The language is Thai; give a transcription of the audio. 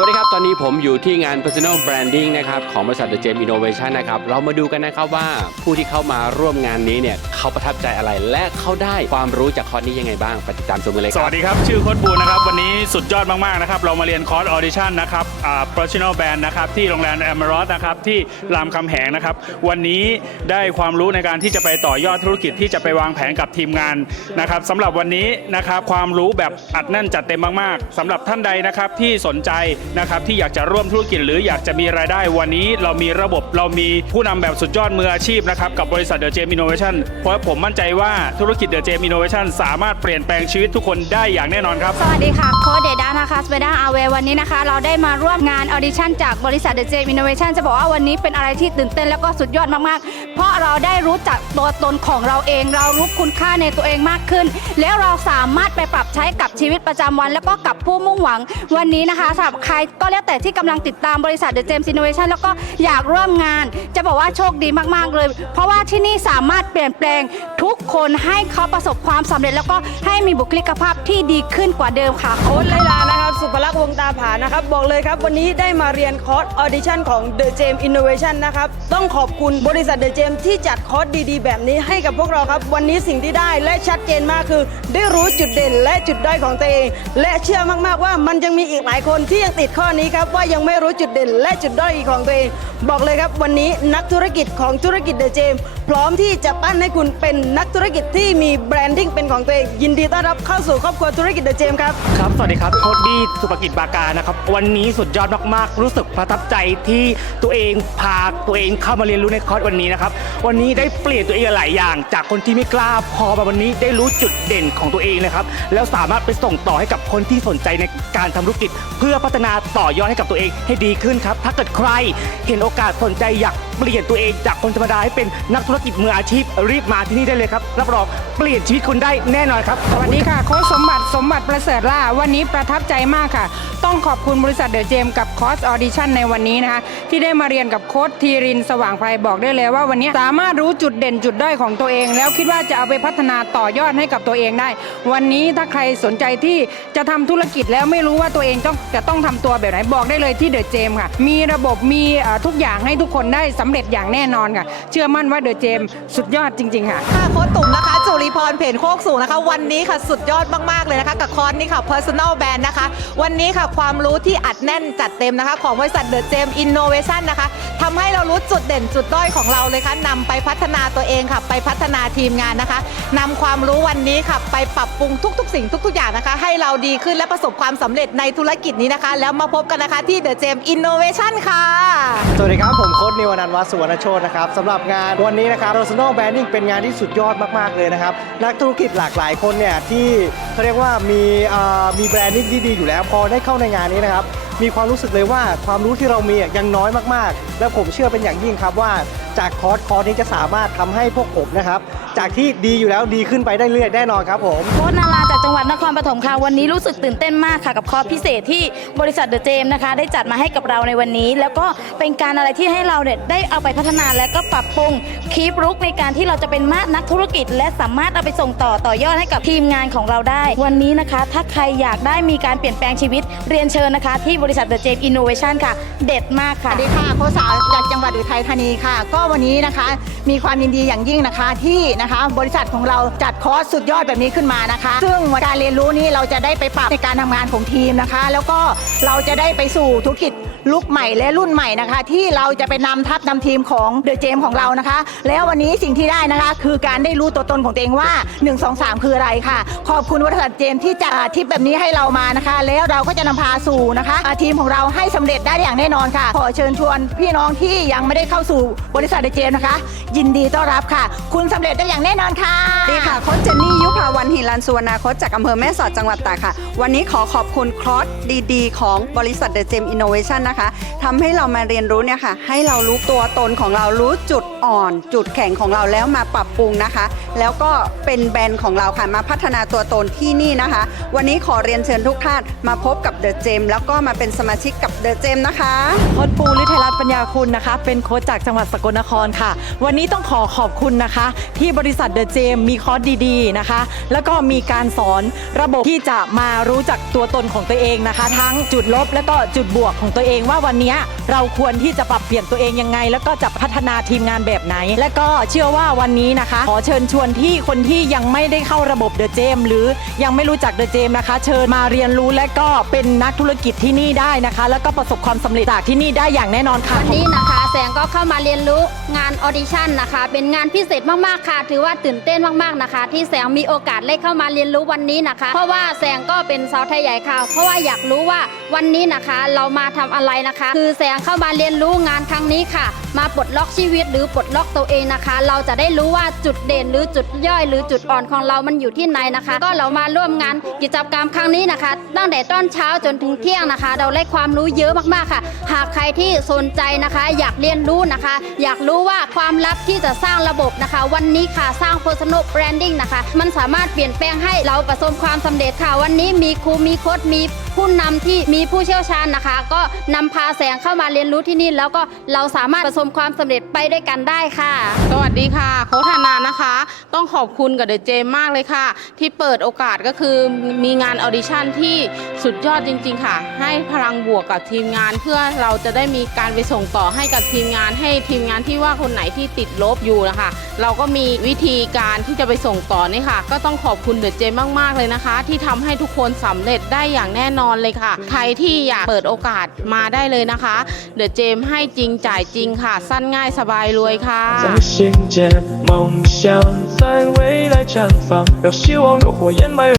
สวัสดีครับ ตอนนี้ผมอยู่ที่งาน Personal Branding นะครับของบริษัท The Gem Innovation นะครับ เรามาดูกันนะครับว่าผู้ที่เข้ามาร่วมงานนี้เนี่ยเขาประทับใจอะไร และเขาได้ความรู้จากคอร์สนี้ยังไงบ้างไปติดตามชมกันเลยคสรับ วัสดีครับ ชื่อโค้ดบูนะครับ วันนี้สุดยอดมาก ๆ นะครับ เรามาเรียนคอร์สออดิชั่นนะครับอ่า professional band นะครับ ที่โรงแรมแอม r ร t นะครับ ที่รามคำแหงนะครับ วันนี้ได้ความรู้ในการที่จะไปต่อยอดธุรกิจที่จะไปวางแผนกับทีมงานนะครับสำหรับวันนี้นะครับ ความรู้แบบอัดแน่นจัดเต็มมาก ๆสำหรับท่านใดนะครับที่สนใจนะครับที่อยากจะร่วมธุรกิจหรืออยากจะมีรายได้วันนี้เรามีระบบเรามีผู้นำแบบสุดยอดมืออาชีพนะครับกับบริษัทเดอะเจมอินโนเวชั่นเพราะผมมั่นใจว่าธุรกิจเดอะเจมอินโนเวชั่นสามารถเปลี่ยนแปลงชีวิตทุกคนได้อย่างแน่นอนครับ สวัสดีค่ะโค้ดเดด้านะคะสเปด้าอาเววันนี้นะคะ เราได้มาร่วมงานออดิชั่นจากบริษัทเดอะเจมอินโนเวชั่นจะบอกว่าวันนี้เป็นอะไรที่ตื่นเต้นแล้วก็สุดยอดมากๆ เพราะเราได้รู้จักตัวตนของเราเอง เรารู้คุณค่าในตัวเองมากขึ้น แล้วเราสามารถไปปรับใช้กับชีวิตประจำวัน แล้วก็กับผู้มุ่งหวังวันนี้นะคะสำหรับใครก็แล้วแต่ที่กำลังติดตามบริษัทเดอะเจมอินโนเวชันแล้วก็อยากร่วมงาน จะบอกว่าโชคดีมากๆเลย เพราะว่าที่นี่สามารถเปลี่ยนแปลงทุกคนให้เขาประสบความสำเร็จ แล้วก็ให้มีบุคลิกภาพที่ดีขึ้นกว่าเดิมค่ะโค้ดเลยลานะ สุภลักษณ์วงตาผานะครับ บอกเลยครับ วันนี้ได้มาเรียนคอร์สออดิชั่นของ The Gem Innovation นะครับ ต้องขอบคุณบริษัท The Gem ที่จัดคอร์สดีๆ แบบนี้ให้กับพวกเราครับ วันนี้สิ่งที่ได้และชัดเจนมากคือ ได้รู้จุดเด่นและจุดด้อยของตัวเอง และเชื่อมากๆว่ามันยังมีอีกหลายคนที่ยังติดข้อนี้ครับว่ายังไม่รู้จุดเด่น และจุดด้อยของตัวเอง บอกเลยครับ วันนี้นักธุรกิจของธุรกิจ The Gem พร้อมที่จะปั้นให้คุณเป็นนักธุรกิจที่มีแบรนดิ้งเป็นของตัวเองยินดีต้อนรับเข้าสู่ครอบครัวธุรกิจ The Gem ครับครับสวัสดีครับโคดดี้สุภกิจบาการนะครับ วันนี้สุดยอดมากๆ รู้สึกประทับใจที่ตัวเองพาตัวเองเข้ามาเรียนรู้ในคอร์สวันนี้นะครับ วันนี้ได้เปลี่ยนตัวเองหลายอย่าง จากคนที่ไม่กล้าพอมาวันนี้ได้รู้จุดเด่นของตัวเองนะครับ แล้วสามารถไปส่งต่อให้กับคนที่สนใจในการทำธุรกิจ เพื่อพัฒนาต่อยอดให้กับตัวเองให้ดีขึ้นครับ ถ้าเกิดใครเห็นโอกาสสนใจอยาก เปลี่ยนตัวเองจากคนธรรมดาให้เป็นนักธุรกิจมืออาชีพรีบมาที่นี่ได้เลยครับรับรองเปลี่ยนชีวิตคุณได้แน่นอนครับสวัสดีค่ะโค้ชสมบัติสมบัติประเสริฐล่าวันนี้ประทับใจมากค่ะ ต้องขอบคุณบริษัทเดอะเจมกับ คอร์สออดิชั่นในวันนี้นะคะ ที่ได้มาเรียนกับโค้ชทีรินสว่างไพรบอกได้เลยว่าวันนี้สามารถรู้จุดเด่นจุดด้อยของตัวเอง แล้วคิดว่าจะเอาไปพัฒนาต่อยอดให้กับตัวเองได้ วันนี้ถ้าใครสนใจที่จะทำธุรกิจแล้วไม่รู้ว่าตัวเองต้องจะต้องทำตัวแบบไหนบอกได้เลยที่เดอะเจมค่ะ มีระบบมีทุกอย่างให้ทุกคนได้สำเร็จอย่างแน่นอนค่ะ เชื่อมั่นว่าเดอะเจมสุดยอดจริง ๆ ค่ะค่ะโค้ชตุ่มนะคะจุริพรเพนโคกสูงนะคะ วันนี้ค่ะสุดยอดมากๆเลยนะคะกับคอร์สนี้ค่ะ personal band นะคะ วันนี้ค่ะความรู้ที่อัดแน่นจัดเต็มนะคะ ของบริษัทเดอะเจมอินโนเวชันนะคะทำให้เรารู้จุดเด่นจุดด้อยของเราเลยค่ะนำไปพัฒนาตัวเองค่ะ ไปพัฒนาทีมงานนะคะนำความรู้วันนี้ค่ะ ไปปรับปรุงทุก ๆ สิ่งทุก ๆ อย่างนะคะ ให้เราดีขึ้นและประสบความสำเร็จในธุรกิจนี้นะคะ แล้วมาพบกันนะคะที่เดอะเจมอินโนเวชันค่ะ สวัสดีครับ ผมโค้ดนิวอนันต์วัสุวรรณโชตนะครับสำหรับงานวันนี้นะครับ personal branding เป็นงานที่สุดยอดมากๆเลยนะครับ นักธุรกิจหลากหลายคนเนี่ยที่เขาเรียกว่ามีเอ่อมีแบรนดิ้งที่ดีอยู่แล้วพอได้เข้าในงานนี้นะครับ มีความรู้สึกเลยว่าความรู้ที่เรามียังน้อยมาก ๆ และผมเชื่อเป็นอย่างยิ่งครับว่า จากคอร์สคอร์สนี้จะสามารถทำให้พวกผมนะครับ จากที่ดีอยู่แล้วดีขึ้นไปได้เรื่อยแน่นอนครับผม โค้ชนาราจากจังหวัดนครปฐมค่ะ วันนี้รู้สึกตื่นเต้นมากค่ะ กับคอร์สพิเศษที่บริษัทเดอะเจมนะคะ ได้จัดมาให้กับเราในวันนี้ แล้วก็เป็นการอะไรที่ให้เราเนี่ยได้เอาไปพัฒนาและก็ปรับปรุงคีปรุกในการที่เราจะเป็นมานักธุรกิจ และสามารถเอาไปส่งต่อต่อยอดให้กับทีมงานของเราได้ วันนี้นะคะ ถ้าใครอยากได้มีการเปลี่ยนแปลงชีวิตเรียนเชิญนะคะ ที่บริษัทเดอะเจมอินโนเวชันค่ะ เด็ดมากค่ะ สวัสดีค่ะโค้ชสาวจากจังหวัดอุทัยธานีค่ะ ก็วันนี้นะคะ มีความยินดีอย่างยิ่งนะคะที่นะคะบริษัทของเราจัดคอร์สสุดยอดแบบนี้ขึ้นมานะคะ ซึ่งการเรียนรู้นี้เราจะได้ไปปรับในการทำงานของทีมนะคะ แล้วก็เราจะได้ไปสู่ธุรกิจลุกใหม่และรุ่นใหม่นะคะ ที่เราจะไปนำทัพนำทีมของเดอะเจมของเรานะคะ แล้ววันนี้สิ่งที่ได้นะคะ คือการได้รู้ตัวตนของตัวเองว่า 1 2 3 คืออะไรค่ะ ขอบคุณบริษัทเจมที่จัดทิปแบบนี้ให้เรามานะคะ แล้วเราก็จะนำพาสู่นะคะ ทีมของเราให้สำเร็จได้อย่างแน่นอนค่ะ ขอเชิญชวนพี่น้องที่ยังไม่ได้เข้าสู่บริษัทเดอะเจมนะคะ ยินดีต้อนรับค่ะ คุณสำเร็จได้อย่างแน่นอนค่ะ ดีค่ะโค้ชเจนนี่ยุพาวันหิรันสุวรรณาโค้ชจากอำเภอแม่สอดจังหวัดตากค่ะ วันนี้ขอขอบคุณคอร์สดีๆ ของบริษัทเดอะเจมอินโนเวชันนะคะทำให้เรามาเรียนรู้เนี่ยค่ะ ให้เรารู้ตัวตนของเรารู้จุดอ่อน จุดแข็งของเราแล้วมาปรับปรุงนะคะ แล้วก็เป็นแบรนด์ของเราค่ะมาพัฒนาตัวตนที่นี่นะคะ วันนี้ขอเรียนเชิญทุกท่านมาพบกับเดอะเจมแล้วก็มาเป็นสมาชิกกับเดอะเจมนะคะโค้ชปูฤทัยรัตน์ ปัญญาคุณนะคะ เป็นโค้ชจากจังหวัดสกลนครค่ะ วันนี้ต้องขอขอบคุณนะคะ ที่บริษัทเดอะเจมมีคอร์สดีๆนะคะ แล้วก็มีการสอนระบบที่จะมารู้จักตัวตนของตัวเองนะคะ ทั้งจุดลบและก็จุดบวกของตัวเองว่าวันนี้เราควรที่จะปรับเปลี่ยนตัวเองยังไง แล้วก็จะพัฒนาทีมงานแบบไหน และก็เชื่อว่าวันนี้นะคะ ขอเชิญชวนที่คนที่ยังไม่ได้เข้าระบบเดอะเจมหรือยังไม่รู้จักเดอะเจมนะคะ เชิญมาเรียนรู้และก็เป็นนักธุรกิจที่นี่ได้นะคะ แล้วก็ประสบความสำเร็จจากที่นี่ได้อย่างแน่นอนค่ะวันนี้นะคะแสงก็เข้ามาเรียนรู้งานออดิชั่นนะคะ เป็นงานพิเศษมากๆค่ะ ถือว่าตื่นเต้นมากๆนะคะ ที่แสงมีโอกาสได้เข้ามาเรียนรู้วันนี้นะคะ เพราะว่าแสงก็เป็นสาวไทยใหญ่ค่ะ เพราะว่าอยากรู้ว่าวันนี้นะคะเรามาทำอะไรนะคะ คือแสงเข้ามาเรียนรู้งานครั้งนี้ค่ะ มาปลดล็อกชีวิตหรือปลดล็อกตัวเองนะคะ เราจะได้รู้ว่าจุดเด่นหรือจุดย่อย หรือจุดอ่อนของเรามันอยู่ที่ไหนนะคะ ก็เรามาร่วมงานกิจกรรมครั้งนี้นะคะ ตั้งแต่ตอนเช้าจนถึงเที่ยงนะคะ เราได้ความรู้เยอะมากๆค่ะ หากใครที่สนใจนะคะ อยากเรียนรู้นะคะ อยากรู้ว่าความลับที่จะสร้างระบบนะคะ วันนี้ค่ะสร้าง personal branding นะคะ มันสามารถเปลี่ยนแปลงให้เราประสบความสำเร็จค่ะ วันนี้มีครูมีโค้ชมีผู้นำที่มีผู้เชี่ยวชาญนะคะ ก็นำพาแสงเข้ามาเรียนรู้ที่นี่แล้วก็เราสามารถประสบความสำเร็จไปด้วยกันได้ค่ะ สวัสดีค่ะ โค้ชธนานะคะ ต้องขอบคุณกับเดอะเจมมากเลยค่ะ ที่เปิดโอกาสก็คือมีงานออดิชั่นที่สุดยอดจริง ๆ ค่ะ ให้พลังบวกกับทีมงาน เพื่อเราจะได้มีการไปส่งต่อให้กับทีมงาน ให้ทีมงานที่ว่าคนไหนที่ติดลบอยู่นะคะ เราก็มีวิธีการที่จะไปส่งต่อนี่ค่ะ ก็ต้องขอบคุณเดอะเจมมาก ๆ เลยนะคะ ที่ทำให้ทุกคนสำเร็จได้อย่างแน่นอนเลยค่ะ ใครที่อยากเปิดโอกาสมาได้เลยนะคะ เดอะเจมให้จริงจ่ายจริงค่สั้นง่ายสบายรวยค่ะ 在心间，梦想在未来绽放，让希望有火焰埋。